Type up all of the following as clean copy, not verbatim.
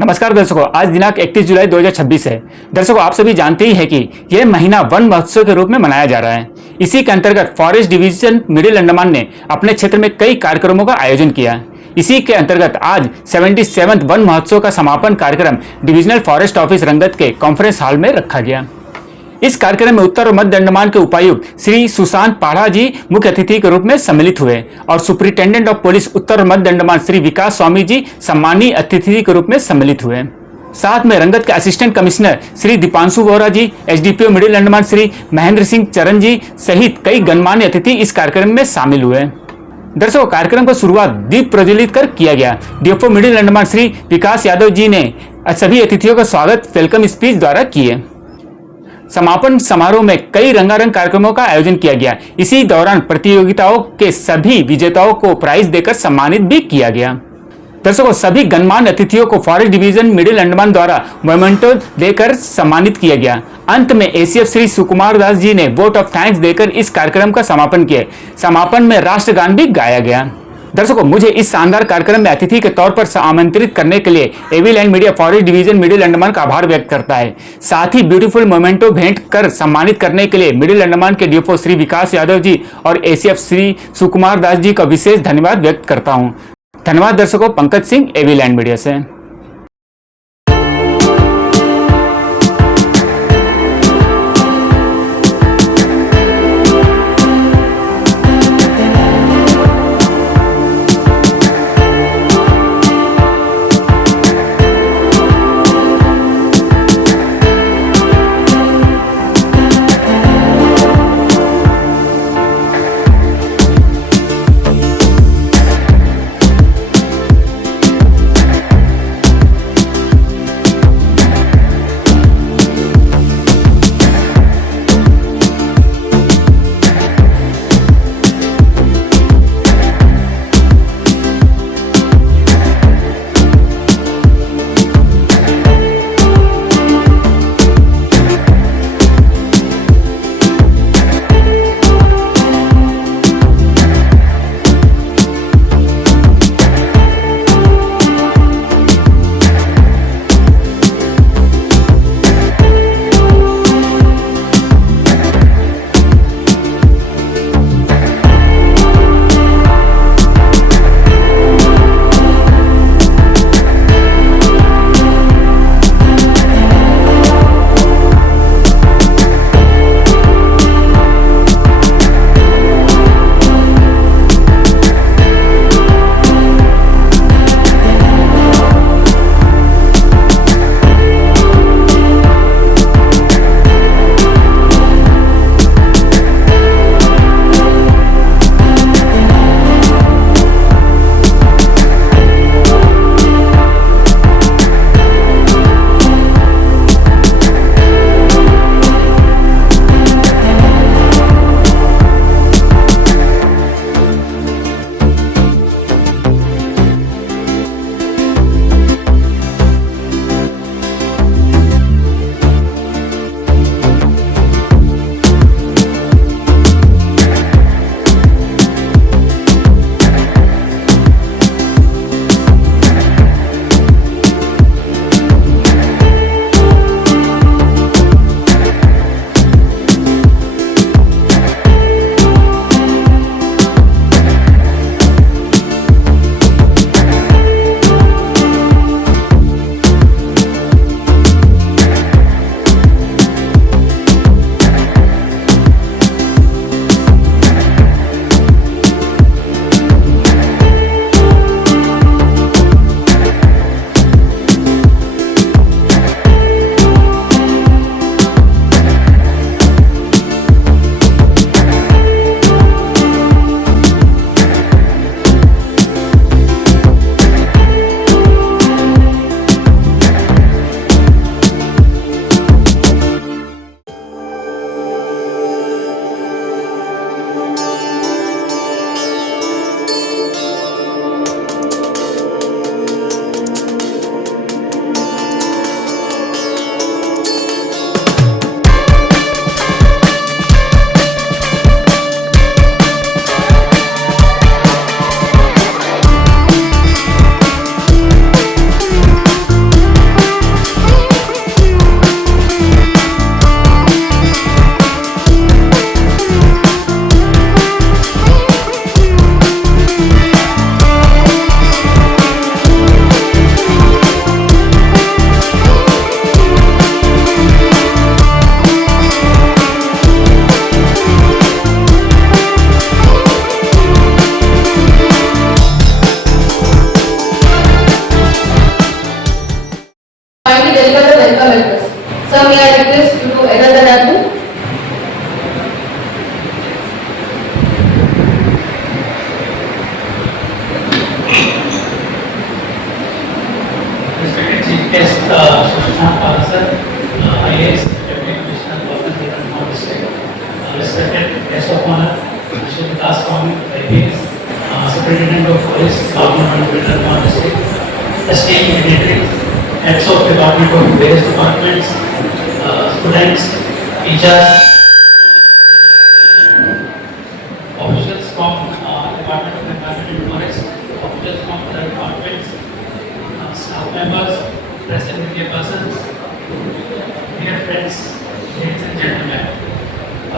नमस्कार दर्शकों, आज दिनांक 31 जुलाई 2026 है। दर्शकों, आप सभी जानते ही हैं कि यह महीना वन महोत्सव के रूप में मनाया जा रहा है। इसी के अंतर्गत फॉरेस्ट डिवीजन मिडिल अंडमान ने अपने क्षेत्र में कई कार्यक्रमों का आयोजन किया। इसी के अंतर्गत आज 77वें वन महोत्सव का समापन कार्यक्रम डिविजनल फॉरेस्ट ऑफिस रंगत के कॉन्फ्रेंस हॉल में रखा गया। इस कार्यक्रम में उत्तर और मध्य अंडमान के उपायुक्त श्री सुशांत पाढ़ा जी मुख्य अतिथि के रूप में सम्मिलित हुए और सुपरिटेंडेंट ऑफ पुलिस उत्तर और मध्य अंडमान श्री विकास स्वामी जी सम्मानीय अतिथि के रूप में सम्मिलित हुए। साथ में रंगत के असिस्टेंट कमिश्नर श्री दीपांशु वोरा जी, एसडीपीओ मिडिल अंडमान श्री महेंद्र सिंह चरण जी सहित कई गणमान्य अतिथि इस कार्यक्रम में शामिल हुए। दर्शकों, कार्यक्रम का शुरुआत दीप प्रज्वलित कर किया गया। डीएफओ मिडिल अंडमान श्री विकास यादव जी ने सभी अतिथियों का स्वागत वेलकम स्पीच द्वारा किए। समापन समारोह में कई रंगारंग कार्यक्रमों का आयोजन किया गया। इसी दौरान प्रतियोगिताओं के सभी विजेताओं को प्राइज देकर सम्मानित भी किया गया। दर्शकों, सभी गणमान्य अतिथियों को फॉरेस्ट डिवीजन मिडिल अंडमान द्वारा मोमेंटो देकर सम्मानित किया गया। अंत में एसीएफ श्री सुकुमार दास जी ने वोट ऑफ थैंक्स देकर इस कार्यक्रम का समापन किया। समापन में राष्ट्रगान भी गाया गया। दर्शकों, मुझे इस शानदार कार्यक्रम में अतिथि के तौर पर आमंत्रित करने के लिए एवी land media forest division Middle Andaman का आभार व्यक्त करता है। साथ ही ब्यूटीफुल मोमेंटो भेंट कर सम्मानित करने के लिए मिडिल अंडमान के डीएफओ श्री विकास यादव जी और एसीएफ श्री सुकुमार दास जी का विशेष धन्यवाद व्यक्त करता हूं। धन्यवाद दर्शकों। पंकज सिंह, एवी लैंड मीडिया से।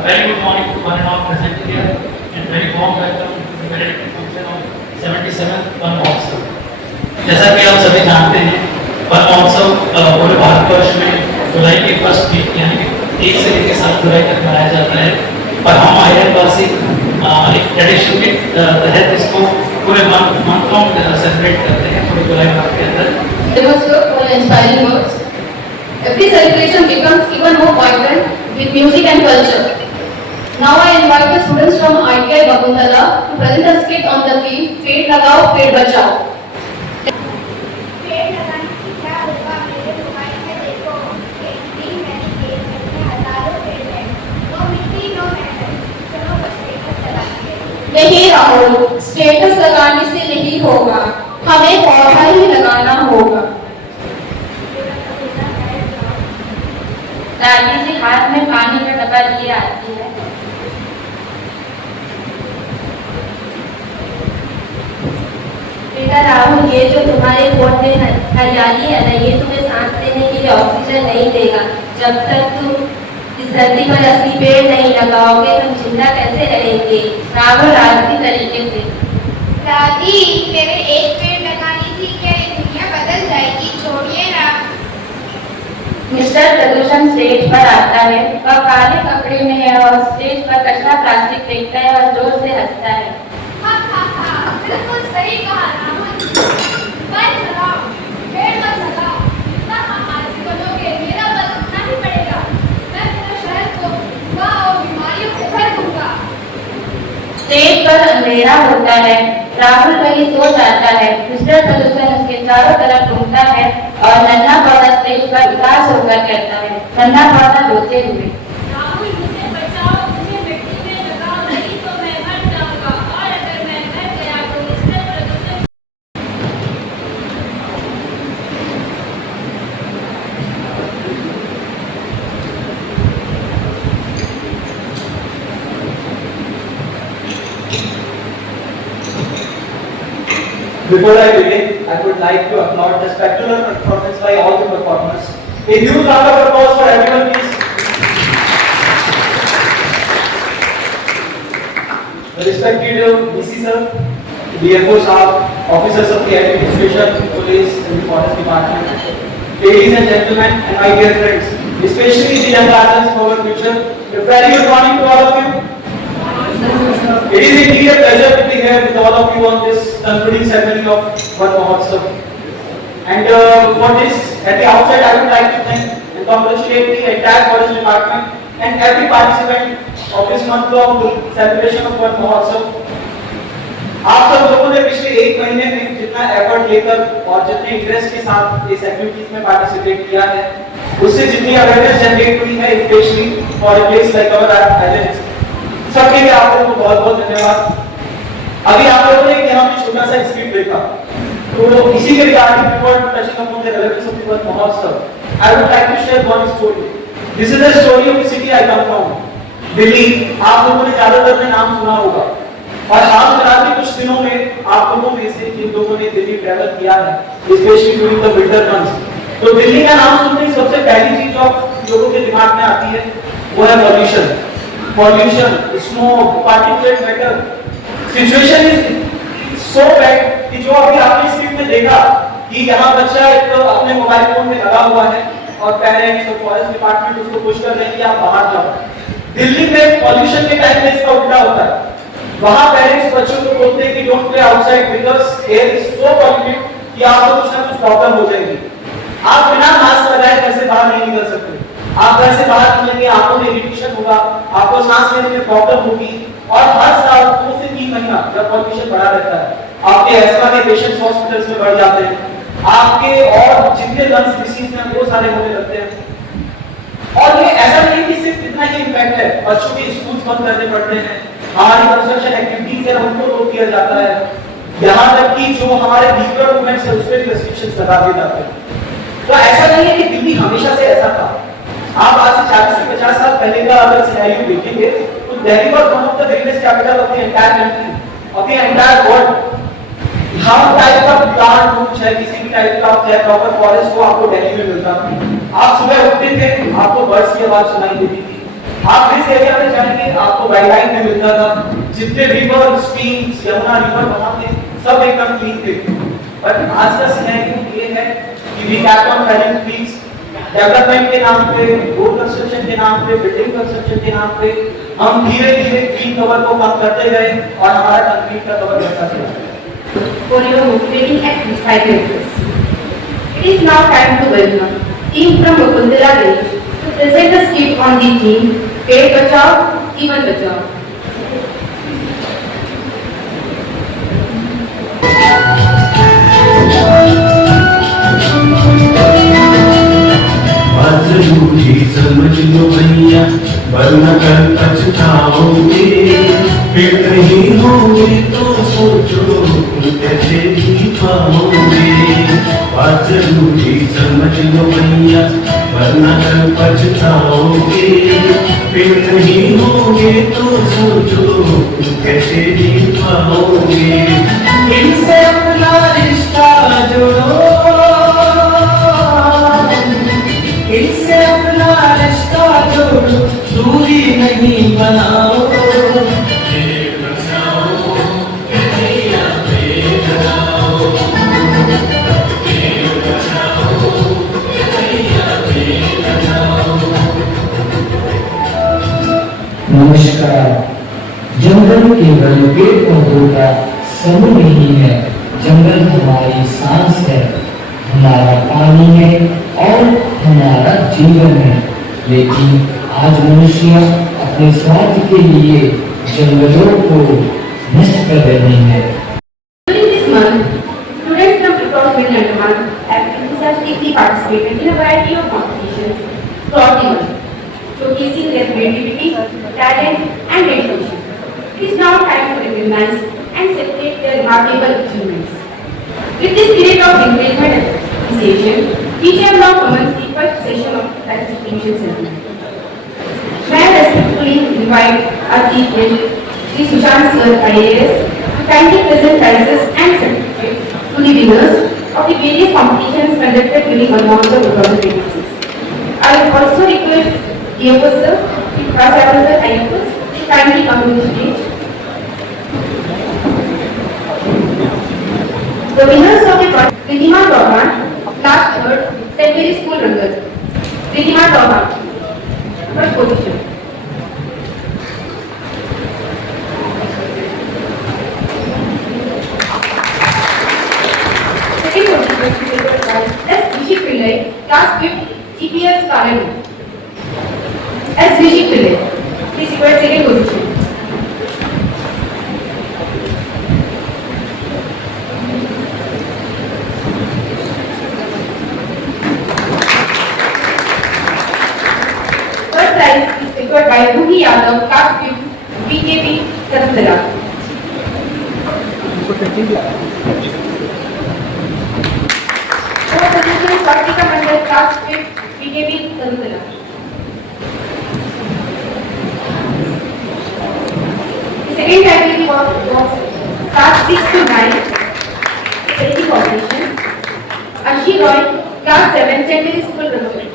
very good morning to one and all present here and very warm welcome to the medical function of 77th one महोत्सव। जैसा कि आप सभी जानते हैं, वन महोत्सव पूरे भारतवर्ष में जुलाई के फर्स्ट वीक यानी 1 से लेकर 7 जुलाई तक मनाया जाता है और हम आयरनवासी एक ट्रेडिशन के तहत इसको पूरे मंथों में सेलिब्रेट करते हैं पूरे जुलाई माह के अंदर। For inspiring words. Every celebration becomes even more vibrant with music and culture. Now I invite the students from ITI Bakuntala to present a skit on the theme पेड़ लगाओ पेड़ बचाओ। पेड़ लगाने से क्या होगा मेरे मोबाइल में देखो, एक दिन मैंने पेड़ रखे हजारों पेड़ हैं, नो मिट्टी नो मेहनत, चलो बस स्टेटस लगाएंगे। नहीं राहुल, स्टेटस लगाने से नहीं होगा, हमें पौधा ही लगाना होगा। दादी जी हाथ में पानी का डब्बा लिए आती है। बेटा राहुल, ये जो तुम्हारे कोट में हरियाली है ना, ये तुम्हें सांस लेने के लिए ऑक्सीजन नहीं देगा। जब तक तुम इस धरती पर असली पेड़ नहीं लगाओगे, तुम जिंदा कैसे रहेंगे? राहुल आखिरी तरीके से। दादी, मेरे एक पेड़ लगाने से क्या ये दुनिया बदल जाएगी? छोड़िए ना। मिस्टर प्रदूषण स्टेज पर आता है। वह काले कपड़े में है और स्टेज पर कचरा प्लास्टिक फेंकता है और जोर से हंसता है। बिल्कुल सही कहा राहुल। पेड़ लगाओ, पेड़ मत लगाओ, जितना हम आज से बोलोगे मेरा बल उतना ही पड़ेगा। मैं पूरे शहर को हवा और बीमारियों से भर दूंगा। स्टेज पर अंधेरा होता है। राहुल कहीं सो जाता है। मिस्टर प्रदूषण उसके चारों तरफ घूमता है और नन्हा पौधा स्टेज पर उदास होकर कहता है, नन्हा पौधा रोते हुए, राहुल मुझे बचाओ, मुझे मिट्टी में लगाओ, नहीं तो मैं मर जाऊंगा। और अगर मैं मर गया तो मिस्टर प्रदूषण Before I begin, I would like to applaud the spectacular performance by all the performers. A huge round of applause for everyone, please. The respected DC sir, DFO staff, officers of the administration, police, and the forest department, ladies and gentlemen, and my dear friends, especially the young artists of our future, a very good morning to all of you. It is indeed a pleasure to be here with all of you on this concluding ceremony of One Mahotsav. And for this, at the outset, I would like to thank and congratulate the entire forest department and every participant of this month-long celebration of One Mahotsav. आप सब लोगों ने पिछले एक महीने में जितना एफर्ट लेकर और जितने इंटरेस्ट के साथ इस एक्टिविटीज में पार्टिसिपेट किया है, उससे जितनी अवेयरनेस जनरेट हुई है, specially for a place like our islands, सबके लिए आप लोगों को बहुत बहुत धन्यवाद। अभी आप लोगों ने यहाँ पे छोटा सा स्क्रिप्ट देखा, तो इसी के regarding before touching upon the relevance of the Van Mahotsav, I would like to share one story. This is the story of the city I come from, Delhi. आप लोगों ने ज्यादातर ने नाम सुना होगा और हाल फिलहाल के कुछ दिनों में आप लोगों में से जिन लोगों ने दिल्ली ट्रैवल किया है, specially during the winter months, तो दिल्ली का नाम सुनते ही सबसे पहली चीज जो लोगों के दिमाग में आती है वो है pollution. Pollution, smoke, particulate matter. Situation is so bad कि जो अभी आपने स्क्रिप्ट में देखा कि यहाँ बच्चा एक तो अपने मोबाइल फोन में लगा हुआ है और पेरेंट्स और फॉरेस्ट डिपार्टमेंट उसको पुश कर रहे हैं कि आप बाहर जाओ। दिल्ली में पॉल्यूशन के टाइम में इसका उल्टा होता है। वहाँ पेरेंट्स बच्चों को बोलते हैं कि don't play outside because air is so polluted कि आपको कुछ ना कुछ प्रॉब्लम हो जाएगी। आप बिना मास्क लगाए घर से बाहर नहीं निकल सकते। आप घर से बाहर निकलेंगे, आंखों में इरिटेशन होगा, आपको सांस लेने में प्रॉब्लम होगी और हर साल 2 से 3 महीना जब पॉल्यूशन बढ़ा रहता है, आपके एस्मा के पेशेंट्स हॉस्पिटल्स में बढ़ जाते हैं, आपके और जितने लंग्स डिसीज हैं वो सारे होने लगते हैं। और ये ऐसा नहीं कि सिर्फ इतना ही इम्पैक्ट है, बच्चों के स्कूल्स बंद करने पड़ते हैं, हमारी कंस्ट्रक्शन एक्टिविटीज है उनको रोक दिया जाता है, यहाँ तक कि जो हमारे व्हीकल मूवमेंट्स है उस पर भी रेस्ट्रिक्शंस लगा दिए जाते हैं। तो ऐसा नहीं है कि दिल्ली हमेशा से ऐसा था। आप आज से 40 से 50 साल पहले का अगर सिनेरियो देखेंगे तो Delhi was one of the greatest capital of the entire country, of the entire world. हर टाइप का प्लांट कुछ है, किसी भी टाइप का चाहे प्रॉपर फॉरेस्ट को आपको दिल्ली में मिलता था। आप सुबह उठते थे, आपको बर्ड्स की आवाज सुनाई देती थी, आप जिस एरिया में जाएंगे आपको वाइट में मिलता था, जितने रिवर, स्ट्रीम्स, यमुना रिवर वहां पे सब एकदम क्लीन थे। पर आज का सिनेरियो ये है कि we keep on felling trees, development के नाम पे, रोड कंस्ट्रक्शन के नाम पे, बिल्डिंग कंस्ट्रक्शन के नाम पे हम धीरे धीरे ट्री कवर को कम करते गए और हमारा कंक्रीट का कवर बढ़ता चला। For your motivating and inspiring words. It is now time to welcome team from Mukundala village to present a skit on the theme Ped Bachao, Jeevan Bachao. बात झूठी समझ लो भैया, वरना कल पछताओगे। पेट नहीं होंगे तो सोचो कैसे जी पाओगे। बात झूठी समझ लो भैया, वरना कल पछताओगे। पेट नहीं होंगे तो सोचो कैसे जी पाओगे। इनसे अपना रिश्ता जोड़ो, इनसे अपना रिश्ता जोड़ो, दूरी नहीं बनाओ। पेड़ बचाओ, कन्हैया पेड़ लगाओ। पेड़ बचाओ, कन्हैया पेड़ लगाओ। नमस्कार। जंगल केवल पेड़ पौधों का समूह नहीं है, जंगल हमारी सांस है, हमारा पानी है और हमारा जीवन है। लेकिन आज मनुष्य अपने स्वार्थ के लिए जंगलों को नष्ट कर रहे हैं। During this month, students from across Middle Andaman have enthusiastically participated in a variety of competitions throughout the month, showcasing their creativity, talent, and dedication. It is now time to recognize and celebrate their remarkable achievements. With this spirit of encouragement and appreciation, we shall now commence the first session of the prize distribution ceremony. May I respectfully invite our chief guest, Sri Sushant Sir, IAS, to kindly present prizes and certificates to the winners of the various competitions conducted during the month of 2026. I will also request DFO Sir, Sri Prasad Sir, IAS, to kindly come to the stage. The winners of the project, Ridhima Chauhan, class 3rd, St. Mary's School, Rangat. Ridhima Chauhan, first position. Second position, S. Rishi Pillai, class 5th, GPS Kalani. S. Rishi Pillai, please request second position. By Bhugi Yadav, class 5th, BKB, Tarantala. Fourth position, Kartika Mandal, class 5th, BKB, Tarantala. The second category was class 6 to 9, second position, Ashi Roy, class 7, St. Mary's School, Rangoon.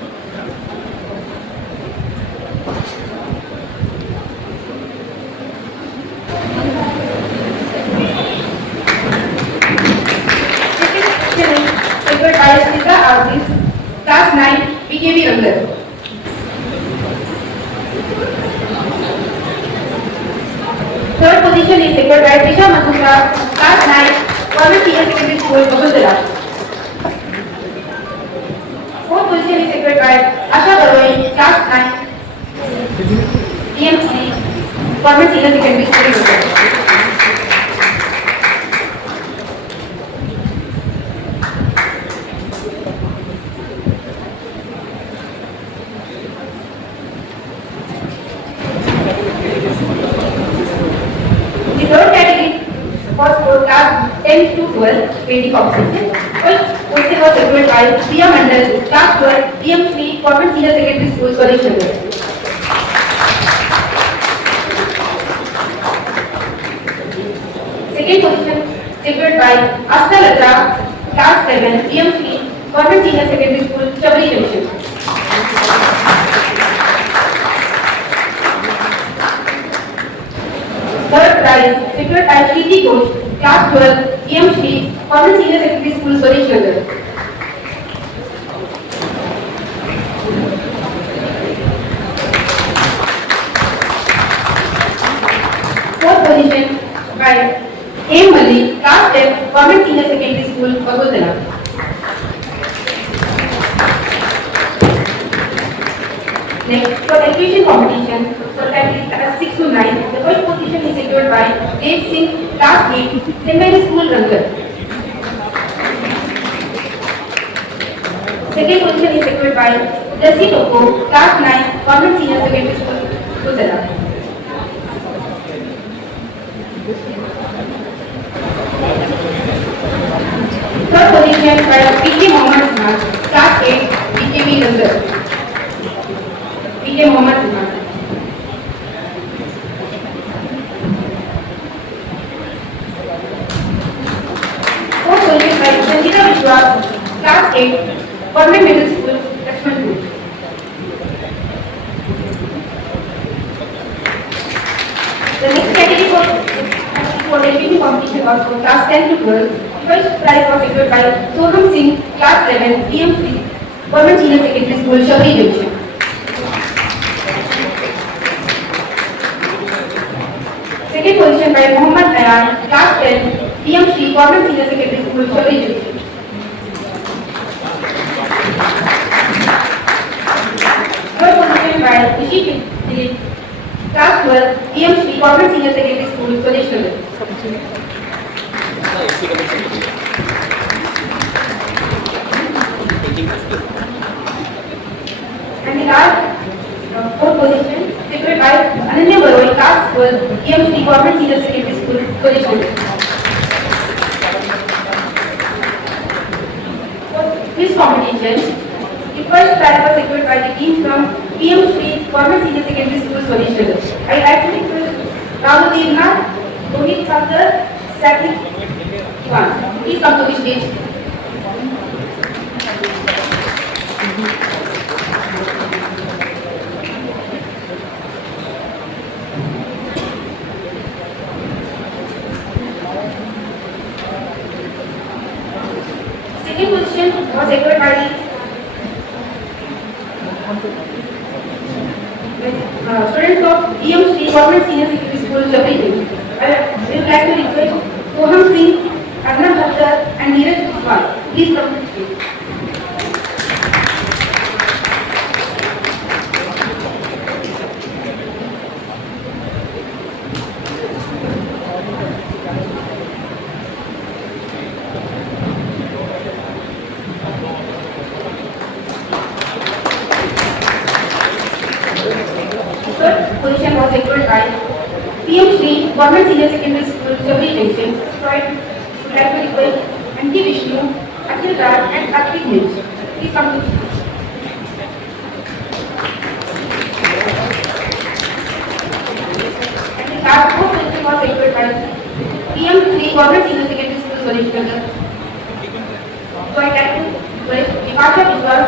Class 9, BKB Rangat. Third position is secured by Trisha Mazumdar, class 9, Government Senior Secondary School, Bagutala. Fourth position is secured by Asha Baroi, class 9, DMC, Government Senior Secondary School, Bagutala. Class 10 to 12 painting competition. First question was secured by Priya Mandal, class 12, DM3, Government Senior Secondary School, Solution. Second position secured by Asta Lata, class 7, DM3, Government Senior Secondary School, Chabri Junction. prize secured by Kriti Ghosh, Class 12, EM Shri, Government Senior Secondary School, Swadesh Nagar. Fourth position by A. Malik, Class 10, Government Senior Secondary School, Bagotala. Next, for education competition, for categories class 6 to 9, the first position is secured by Dev Singh, Class 8, St. Mary's School, Rangar. Second position is secured by Jesse Toko, Class 9, Government Senior Secondary School, Gujara. Third position by P.K. Mohammed Sinha, Class 8, PKB Rangar. P.K. Mohammed Sinha. Fourth position by Sanjita Vishwas, Class 8, Government Middle School, Lakshmanpur. The next category for education competition was for class 10 to 12. First prize was secured by Soham Singh, Class 11, EM3, Government Senior Secondary School, Shabri Junction. Second position by Mohammad Ayan, Class 10, EM3, Government Senior Secondary School, Shabri Junction. Third position by Rishi Dilip, Class 12, EM3, Government Senior Secondary School, Swadesh Nagar. And the last fourth position secured by Ananya Baroi, Class 12, EM3, Government Senior Secondary School, Swadesh Nagar. For this competition, the first prize was secured by the team from PM3, Government Senior Secondary School, Swadesh Nagar. I actually request Rahul Devnath, Rohit Thakkar, Satvik Ivan. Please come to the stage. Second position was secured by the students of EM3, Government Senior Secondary School, Jabri. I would like to request Soham Singh, Arnab Bhattar and Neeraj Vishwas. Please come to the stage. Third position was secured by PM3, Government Senior Secondary School, Jabri Junction. So I would like to request Anti Vishnu, Akhil Raj and Akhil Mills. Please come to the stage. And the last fourth position was secured by PM3, Government Senior Secondary School, Swadesh Nagar. So I like to request Vipasha Vishwas,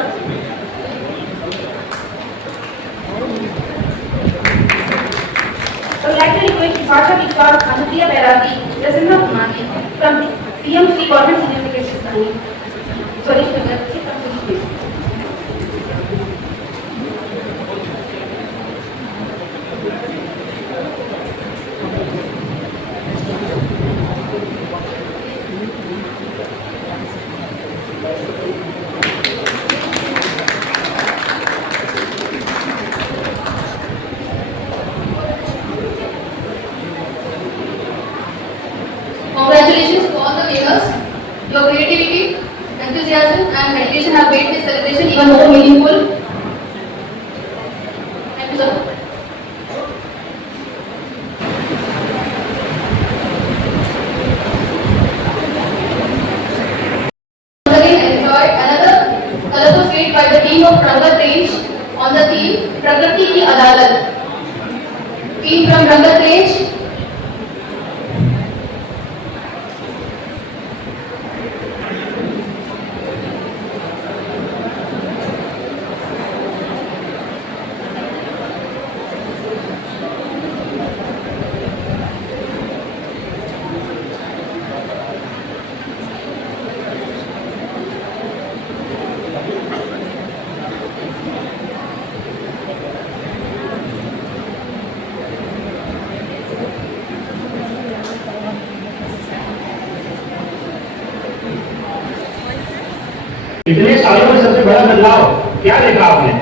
I would like to request Vipasha Vishwas, Anupriya Bairagi, Prasanna Kumani from PM3, Government Senior Secondary School, Swadesh Nagar. Please come to the stage. Congratulations to all the winners. Your creativity, enthusiasm and dedication have made this celebration even more meaningful. Thank you, sir. Once again enjoy another colorful skit by the team of Rangat Range on the theme Prakriti Ki Adalat. Team from Rangat Range. सालों में सबसे बड़ा बदलाव क्या देखा आपने?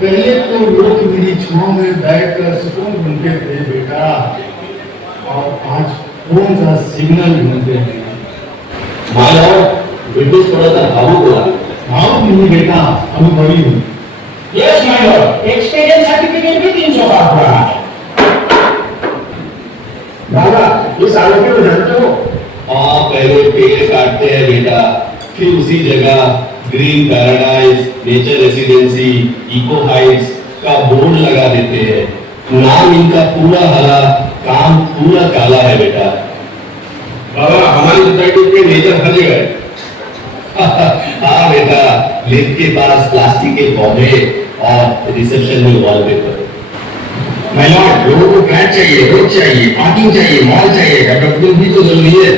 पहले तो लोग मेरी छांव में बैठकर सुकून ढूंढते थे बेटा, और आज कौन सा सिग्नल ढूंढते हैं। माया ब्रिटिश थोड़ा सा भावुक हुआ। भावुक नहीं बेटा, अनुभवी हूँ। Yes my Lord, experience certificate भी 300 का हुआ है। बाबा इस आरोपी को जानते हो? हाँ, पहले पेड़ काटते हैं बेटा, फिर उसी जगह green paradise, nature residency, eco heights का बोर्ड लगा देते हैं। नाम इनका पूरा हरा, काम पूरा काला है बेटा। बाबा हमारी सोसाइटी के नेचर हर जगह है। हाँ बेटा, लिफ्ट के पास प्लास्टिक के पौधे और रिसेप्शन में वॉलपेपर। माय लॉर्ड, लोगों को फ्लैट चाहिए, रोड चाहिए, पार्किंग चाहिए, मॉल चाहिए, डेवलपमेंट भी तो जरूरी है।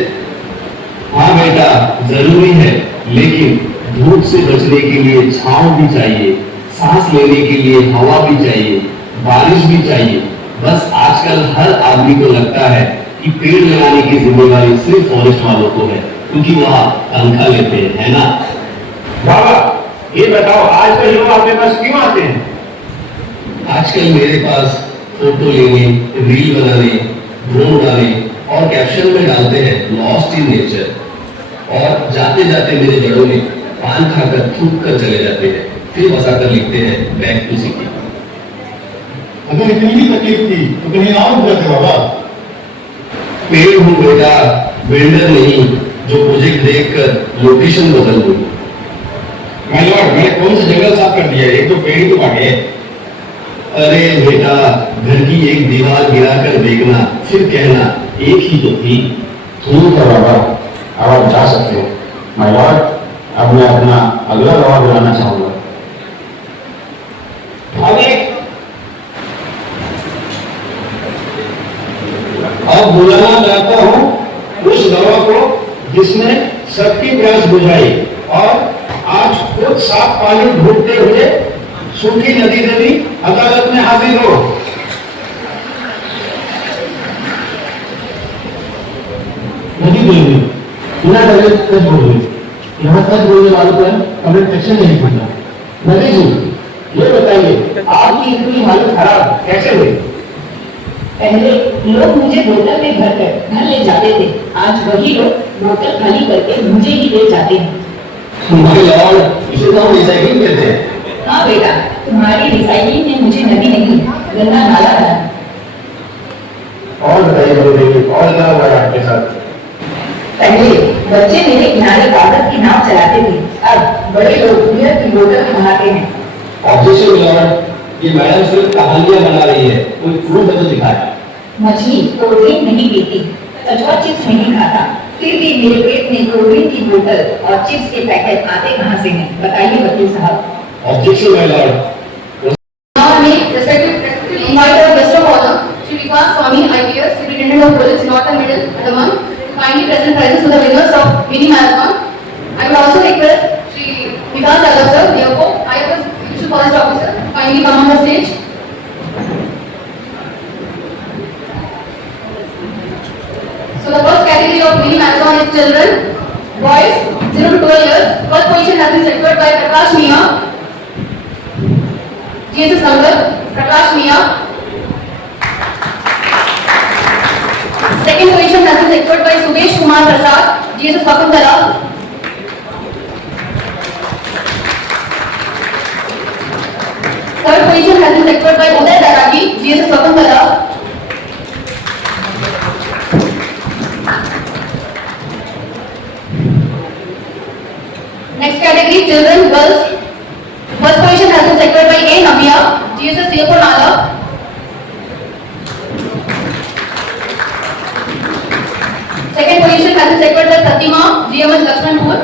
हाँ बेटा, जरूरी है, लेकिन धूप से बचने के लिए छांव भी चाहिए, सांस लेने के लिए हवा भी चाहिए, बारिश भी चाहिए। बस आजकल हर आदमी को लगता है कि पेड़ लगाने की जिम्मेदारी सिर्फ फॉरेस्ट वालों को है, क्योंकि वहाँ तनख्वाह लेते हैं, है ना? बाबा ये बताओ, आजकल लोग आपके पास क्यों आते हैं? आजकल मेरे पास फोटो लेने, रील बनाने, ड्रोन उड़ाने और कैप्शन में डालते हैं लॉस्ट इन नेचर, और जाते जाते मेरे जड़ों में पान खाकर थूक कर चले जाते हैं, फिर बसा कर लिखते हैं बैक टू सिटी। अगर इतनी ही तकलीफ थी तो कहीं और जाते बाबा। पेड़ हूँ बेटा, बिल्डर नहीं जो प्रोजेक्ट देखकर लोकेशन बदल दूं। माय लॉर्ड, मैंने कौन सा जंगल साफ कर दिया है? एक तो पेड़ तो काटे हैं। अरे बेटा, घर की एक दीवार गिराकर देखना, फिर कहना एक ही तो थी। ठीक है बाबा, अब आप जा सकते हो। माय लॉर्ड, अब मैं अपना अगला गवाह बुलाना चाहूंगा। अब बुलाना चाहता हूँ उस गवाह को जिसने सबकी प्यास बुझाई और आज खुद साफ पानी ढूंढते हुए सूखी नदी नदी अदालत में हाजिर हो। नदी देवी बिना डरे सच बोल रही, यहाँ सच बोलने वालों पर कमेंट सेक्शन नहीं खुलता। नदी जी ये बताइए, आपकी इतनी हालत खराब कैसे हुई? पहले लोग मुझे बोतल में भरकर घर ले जाते थे, आज वही लोग बोतल खाली करके मुझे ही ले जाते हैं। माय लॉर्ड, इसे तो हम रिसाइकलिंग कहते हैं। हाँ बेटा, तुम्हारी रिसाइकलिंग ने मुझे नदी नहीं गंदा नाला बना। और बताइए बड़े देवी, और क्या हुआ है आपके साथ? पहले बच्चे मेरे किनारे कागज की नाव चलाते थे, अब बड़े लोग बियर की बोतल मंगाते हैं। ऑब्जेक्शन लॉर्ड, ये मैडम सिर्फ कहानियां बना रही है, कोई प्रूफ है तो दिखाए। मछली कोल्ड ड्रिंक नहीं पीती, कचुआ चिप्स नहीं खाता, फिर भी मेरे पेट में कोल्ड ड्रिंक की बोतल और चिप्स के पैकेट आते कहाँ से हैं? बताइए वकील साहब। Objection my Lord. Now I may respectfully invite our guest of honor, Shri Vikas Swami, IPS, Superintendent of Police, North and Middle Andaman, to kindly present prizes to the winners of mini marathon. I will also request Shri Vikas Yadav sir, therefore, IPS Judicial Forest Officer, kindly come on the stage. So the first category of mini marathon is children, boys 0 to 12 years. First position has been secured by Prakash Mia. Jesus Nagar, Prakash Mia. Second position has been secured by Subesh Kumar Prasad, Jesus Vakuntala. Third position has been secured by Uday Daragi, Jesus Vakuntala. Next category, children, girls. First position has been secured by A. Namia, GSS Singapore Nala. Second position has been secured by Tatima, GMS Lakshmanpur.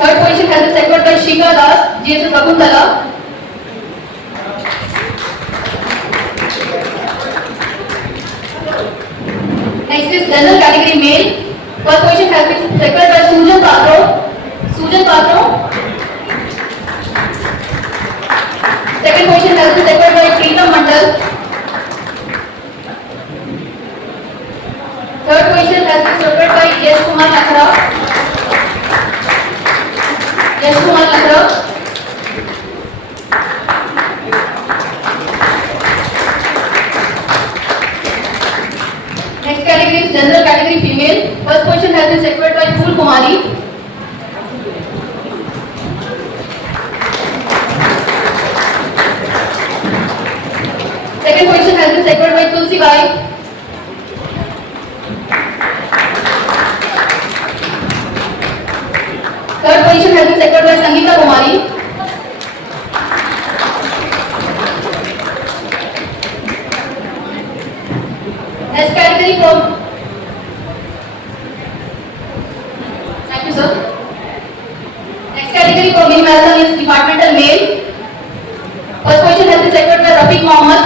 Third position has been secured by Shika Das, GSS Vakuntala. Next is general category male. First position has been secured by Sujan Patro. Second position has been secured by Preetam Mandal. Third position has been secured by Yash Kumar has been secured by Phool Kumari. Second position has been secured by Tulsi Bai. Third position has been secured by Sangeeta Kumari. Next category for thank you sir. Next category for mini marathon is departmental male. First position has been secured by Rafiq Mohammed.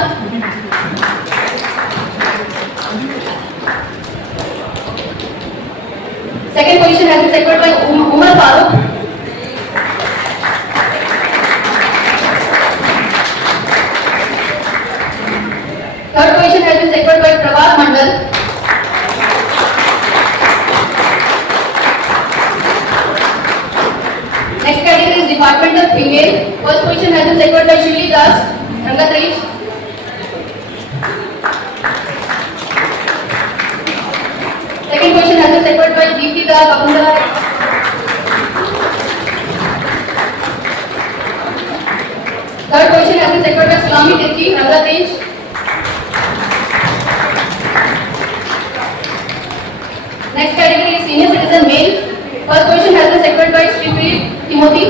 Second position has been secured by Umar Farooq. Third position has been secured by Prabhat Mandal. Next category is departmental female. First position has been secured by Shivli Das, Rangatrej. Second position has been secured by Deepti Das, Bakunda. Third position has been secured by Sulami Tirki, Rangatrej. Next category is senior citizen male. First position has been secured by Shri Philip Timothy.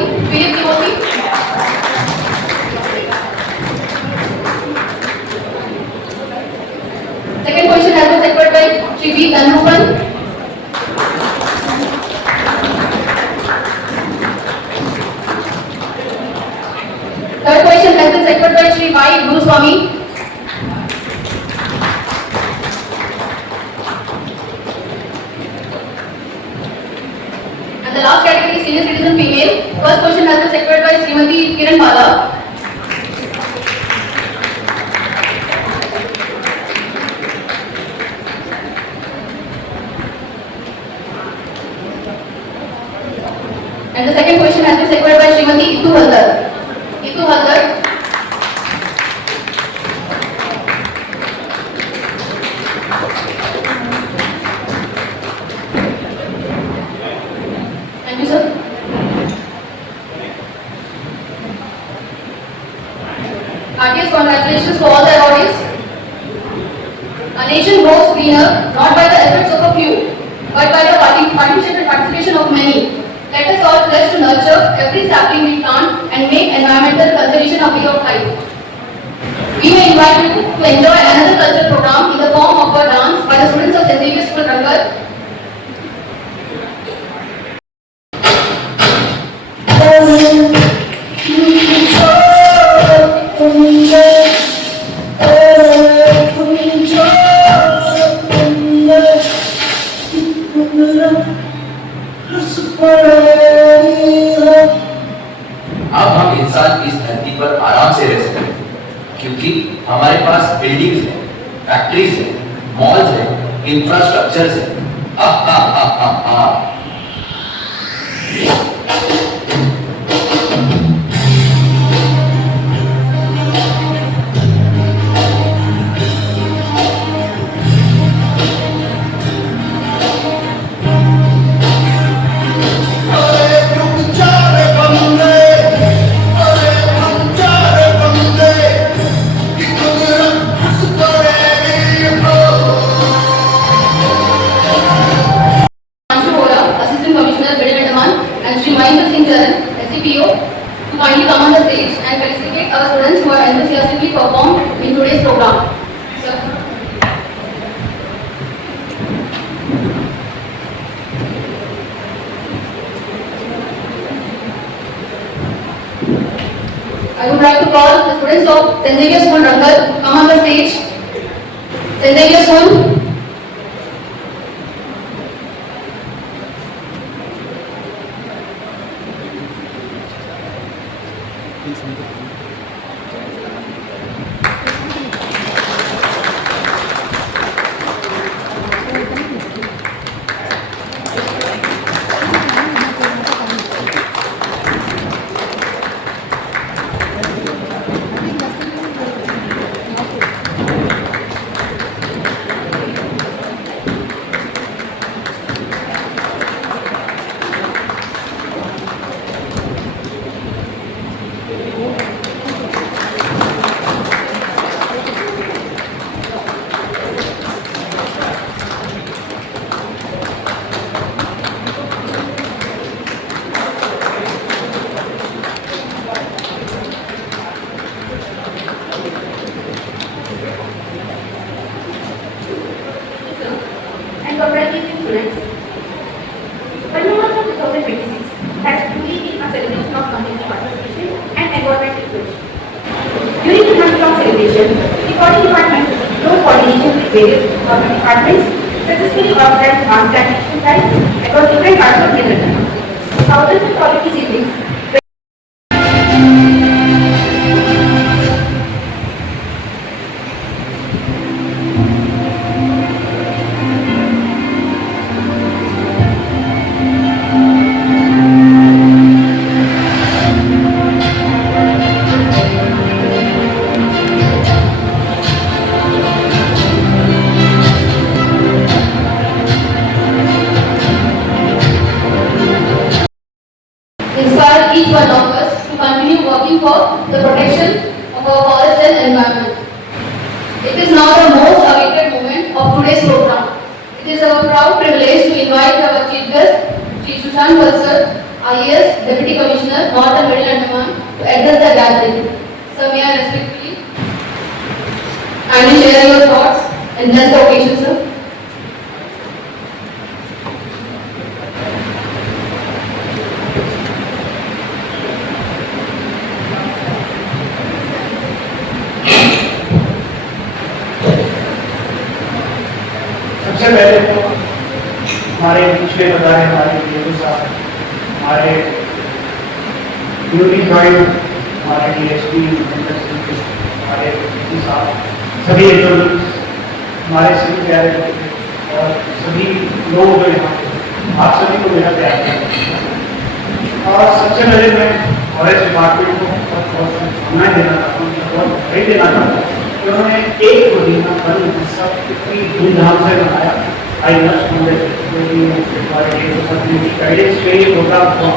Second position has been secured by Shri V. Dhanupan. Third position has been secured by Shri Y. Guruswamy. And the last category is senior citizen female. First position has been secured by Srimati Kiran Bala. And the second position has been secured by Srimati Itu Haldar. Thank you, sir. Heartiest congratulations to all the awardees. A nation grows greener not by the efforts of a few, but by the participation of many. Let us all pledge to nurture every sapling we plant and make environmental conservation a way of life. We may invite you to enjoy another cultural program in the form of a dance by the students of St. Xavier's School, Rangat. अब हम इंसान इस धरती पर आराम से रह सकते हैं क्योंकि हमारे पास बिल्डिंग्स है, फैक्ट्रीज है, मॉल्स है, इंफ्रास्ट्रक्चर्स है। Kindly come on the stage and felicitate our students who are enthusiastically performed in today's program. Sir. I would like to call the students of St. Xavier's School, Rangat, to come on the stage. St. Xavier's School. celebration, the body department, through coordination with various government departments, successfully organized mass sanitation drives across different parts of Telangana. Thousands of quality siblings. Inspire each one of us to continue working for the protection of our forest and environment. It is now the most awaited moment of today's program. It is our proud privilege to invite our chief guest, Shri Sushant Valsar, IAS Deputy Commissioner, North and Middle Andaman, to address the gathering. Sir, may I respectfully kindly share your thoughts and bless the occasion, sir. सबसे पहले तो हमारे पिछले बताए हमारे डीएसपी साहब, हमारे duty join हमारे डीएसपी हमारे डीसी साहब, सभी एम्प्लॉइज, हमारे सभी प्यारे और सभी लोग जो यहाँ पे, आप सभी को मेरा प्यार है। और सबसे पहले मैं फॉरेस्ट डिपार्टमेंट को बहुत शुभकामनाएं देना चाहता हूँ, बहुत बधाई देना चाहता हूँ कि उन्होंने एक महीना वन महोत्सव इतनी धूमधाम से मनाया। आई गाइडेंस पे ये प्रोग्राम हुआ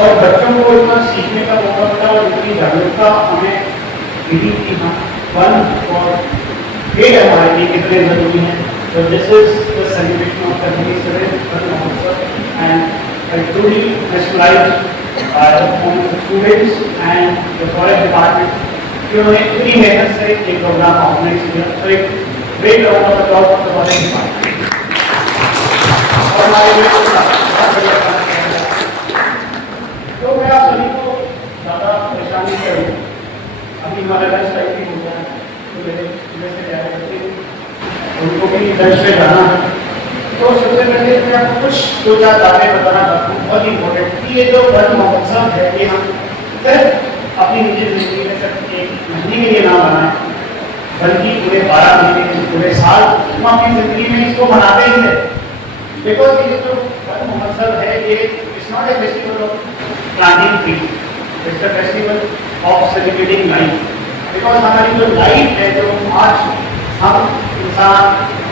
और बच्चों को इतना सीखने का मौका मिला और इतनी जागरूकता हमें मिली कि हाँ वन और पेड़ हमारे लिए कितने जरूरी हैं। तो this is the celebration of the Van Mahotsav and I truly mesmerised by the students and the forest department, उन्होंने इतनी मेहनत से ये प्रोग्राम ऑर्गेनाइज किया। तो एक great round of applause for the forest department. और हमारे तो मैं आप सभी को ज़्यादा परेशान नहीं करूँ, अभी हमारा लंच टाइम भी हो गया है, तो मेरे से क्या है उनको भी लंच पे जाना है। तो सबसे पहले मैं आपको कुछ दो चार बातें बताना चाहता हूँ, बहुत इम्पोर्टेंट कि ये जो वन महोत्सव है ये हम सिर्फ अपनी निजी जिंदगी में सिर्फ एक महीने के लिए ना बनाएं, बल्कि पूरे 12 महीने पूरे साल हम अपनी जिंदगी में इसको मनाते ही है। बिकॉज ये जो वन महोत्सव है ये it's not a festival of planting tree, it's a festival of celebrating life. Because हमारी जो लाइफ है, जो आज हम इंसान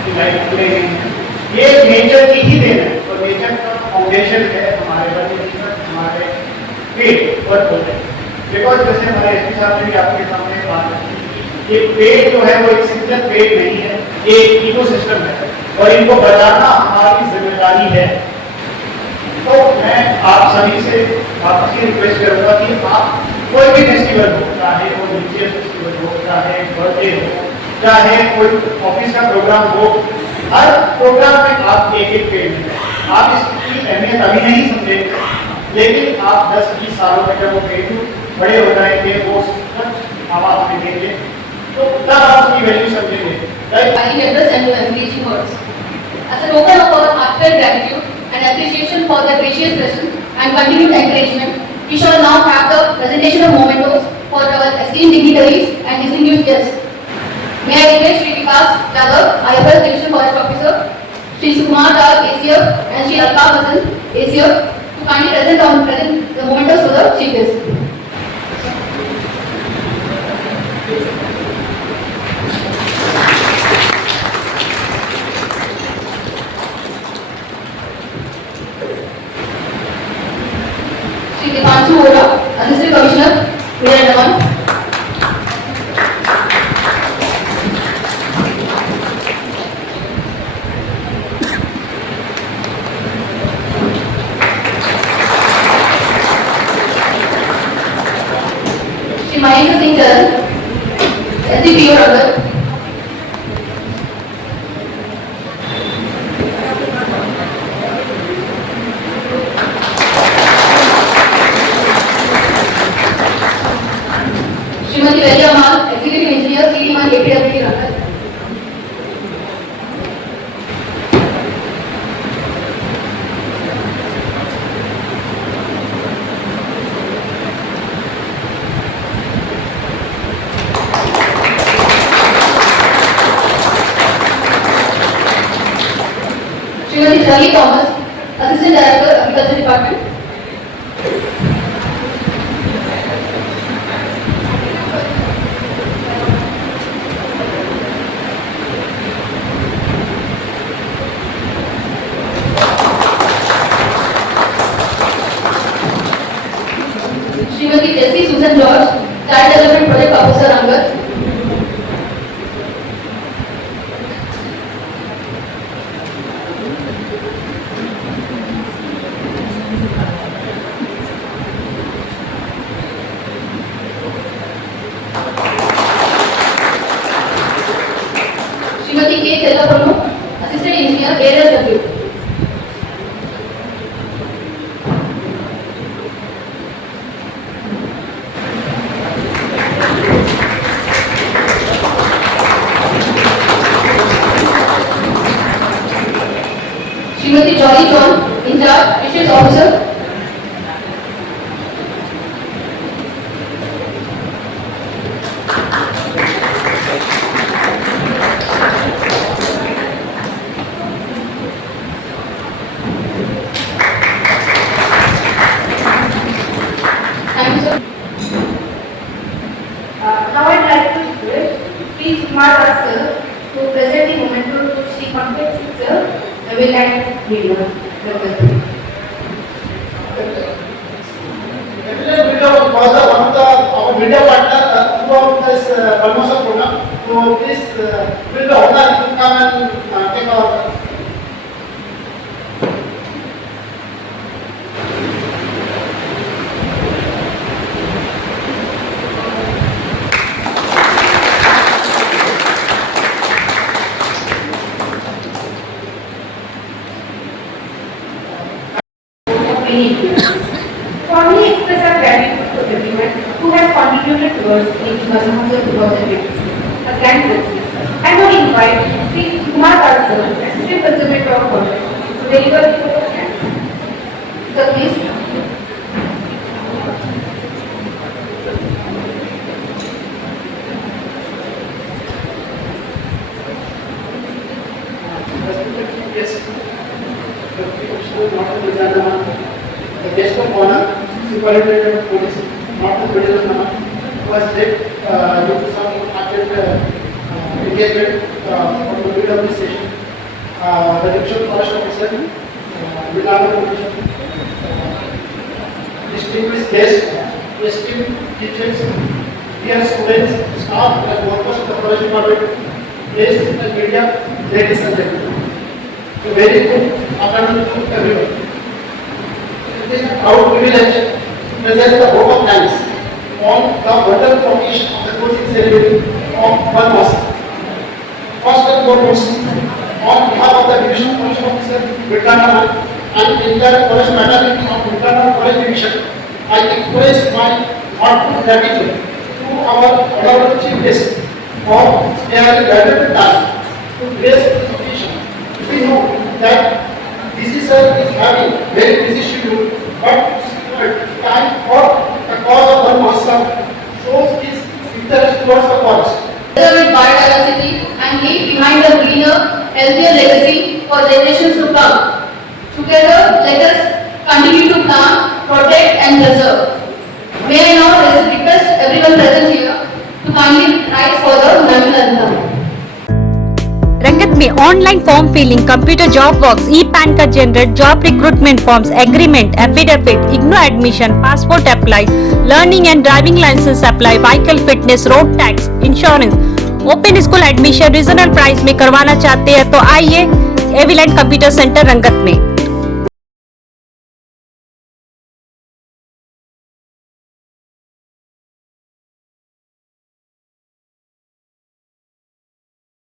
की लाइफ ले गए हैं, ये नेचर की ही देन है और नेचर का फाउंडेशन है हमारे जीवन, हमारे पेड़ पर होते हैं। बिकॉज जैसे हमारे एसपी साहब ने भी आपके सामने बात की, ये पेड़ जो है वो एक सिंगल पेड़ नहीं है, ये एक इकोसिस्टम है और इनको बचाना हमारी जिम्मेदारी है। तो मैं आप सभी से आपसे रिक्वेस्ट करूंगा कि आप कोई भी फेस्टिवल हो, चाहे वो रिलीजियस फेस्टिवल हो, चाहे बर्थडे हो, चाहे कोई ऑफिस का प्रोग्राम हो, हर प्रोग्राम में आप एक एक पेड़ लें। आप इसकी अहमियत अभी नहीं समझेंगे, लेकिन आप 10-20 सालों में जब वो पेड़ बड़े हो जाएंगे, वो सच आवाज में देंगे, तो तब आप उसकी वैल्यू समझेंगे। I address and engaging words. As a token of our heartfelt gratitude and appreciation for the gracious presence and continued encouragement, we shall now have the presentation of mementos for our esteemed dignitaries and distinguished guests. May I request Shri Vikas Yadav, IFS Division Forest Officer, Shri Sukumar Das, ACF, and Shri Altaf Hassan, ACF, to kindly present the mementos to the chief guest. Shri Dipanshu Vora, Assistant Commissioner, Middle Andaman. Shri Mahendra Singh Charan, SDPO Rangat. Shrimati Vedya Mal, Executive Engineer, APWD Rangat. Srimati Charlie Thomas, Assistant Director, Agriculture Department. Srimati Jessie Susan George, Child Development Project Officer, Rangat. Srimati K. Chellaprabhu, Assistant Engineer, Area Circuit. Srimati Jolly John, in charge, Fisheries Officer. Thank you, sir. Now I'd like to request P. Kumar Sir to present the memento to Shri Pankaj Sir, Eviland Media. Eviland Media was one of our media partner throughout this promotion program. So please, will the owner to come and take our. Formally express our gratitude to everyone who has contributed towards making Mahamudra 2020 a grand success. I now invite Sri Kumar Sir, Assistant Conservator of College, to deliver the vote of thanks. Sir, please. The guest of honor, Superintendent of Police, North Middle was late due to some urgent engagement for the BW session. The Division Forest Officer, Vilana Division, distinguished guests, esteemed teachers, dear students, staff, and workers of the Forest Department, guests and media, ladies and gentlemen. A very good afternoon to everyone. It is a proud privilege to present the vote of thanks on the wonderful occasion of the closing ceremony of one mosque. First and foremost, on behalf of the Division Forest Officer, Vidana, and the entire Forest Fraternity of Vidana Forest Division, I express my heartfelt gratitude to our honorable Chief Guest for sparing valuable time to grace this occasion. We know that DC Sir is having very busy schedule, but time for the cause of one master shows his interest towards the forest. Preserve biodiversity and leave behind a greener, healthier legacy for generations to come. Together, let us continue to plant, protect and preserve. May I now request everyone present here to kindly rise for the national anthem. रंगत में online form filling, computer job works, e PAN card generate, job recruitment forms, agreement, affidavit, IGNOU admission, passport apply, learning and driving licence apply, vehicle fitness, road tax, insurance, open school admission regional price में करवाना चाहते हैं तो आइए एविलेंट computer centre रंगत में।